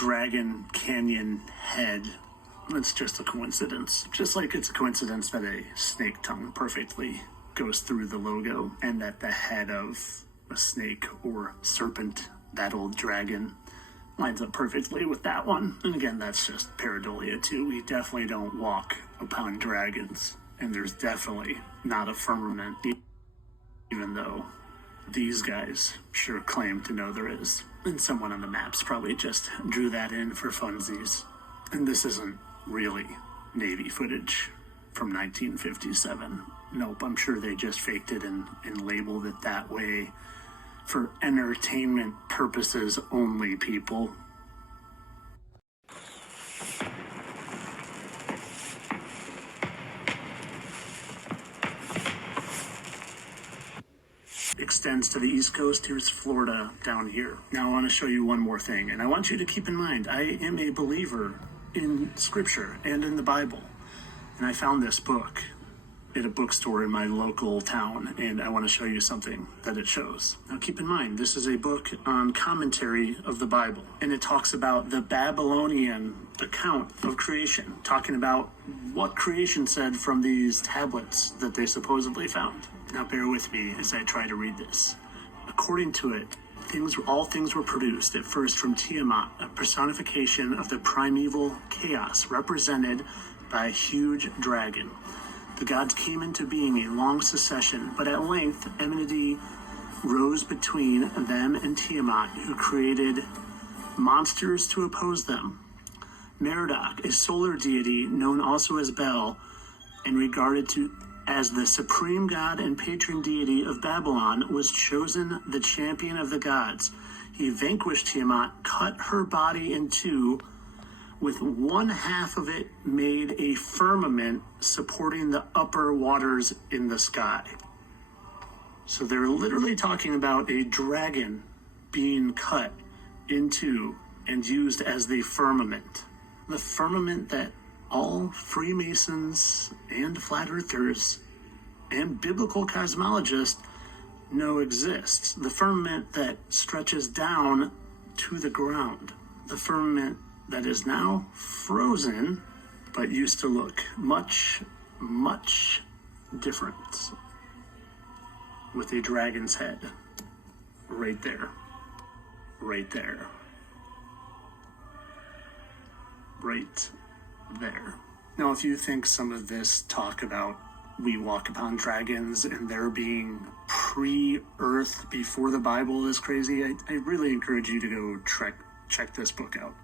dragon canyon head. It's just a coincidence. Just like it's a coincidence that a snake tongue perfectly goes through the logo and that the head of a snake or serpent, that old dragon, lines up perfectly with that one. And again, that's just pareidolia too. We definitely don't walk upon dragons, and there's definitely not a firmament, even though these guys sure claim to know there is. And someone on the maps probably just drew that in for funsies. And this isn't really Navy footage from 1957. Nope, I'm sure they just faked it and labeled it that way for entertainment purposes only, people. Extends to the East Coast. Here's Florida down here. Now I want to show you one more thing, and I want you to keep in mind, I am a believer in Scripture and in the Bible, and I found this book at a bookstore in my local town, and I want to show you something that it shows. Now keep in mind, this is a book on commentary of the Bible, and it talks about the Babylonian account of creation, talking about what creation said from these tablets that they supposedly found. Now bear with me as I try to read this. According to it, all things were produced at first from Tiamat, a personification of the primeval chaos represented by a huge dragon. The gods came into being in long succession, but at length enmity rose between them and Tiamat, who created monsters to oppose them. Merodach, a solar deity known also as Bel, and regarded as the supreme god and patron deity of Babylon, was chosen the champion of the gods. He vanquished Tiamat, cut her body in two, with one half of it made a firmament supporting the upper waters in the sky. So they're literally talking about a dragon being cut into and used as the firmament. The firmament that all Freemasons and flat earthers and biblical cosmologists know exists. The firmament that stretches down to the ground. The firmament that is now frozen, but used to look much, much different, with a dragon's head right there, right there, right there. Now, if you think some of this talk about we walk upon dragons and there being pre-Earth before the Bible is crazy, I really encourage you to go check this book out.